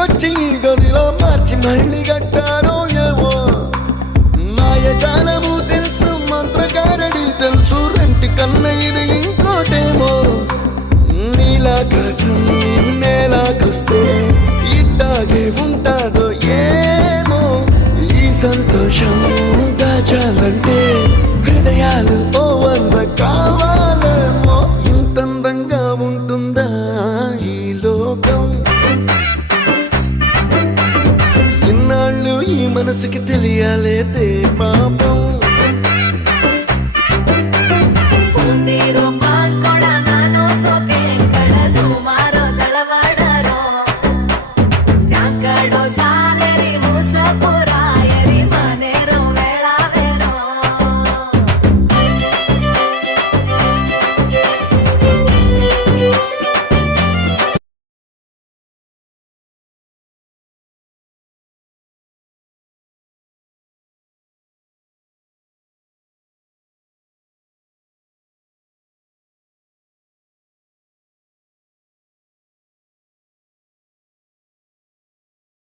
ఇంటికొచ్చి గదిలో మార్చి మళ్ళీ కట్టారో ఏమో మాయజాలము తెలుసు మంత్రకారడి తెలుసు రెంటి కన్న ఇది ఇంకోటేమో నీలాకాశం నేలాకొస్తే ఇట్టాగే ఉంటాదో ఏమో ఈ సంతోషం దాచాలంటే హృదయాలు ఓ వంద కావాలేమో ఇంతందంగా ఉంటుందా ఈ లోకం ఇన్నాళ్ళు ఈ మనసుకి తెలియాలే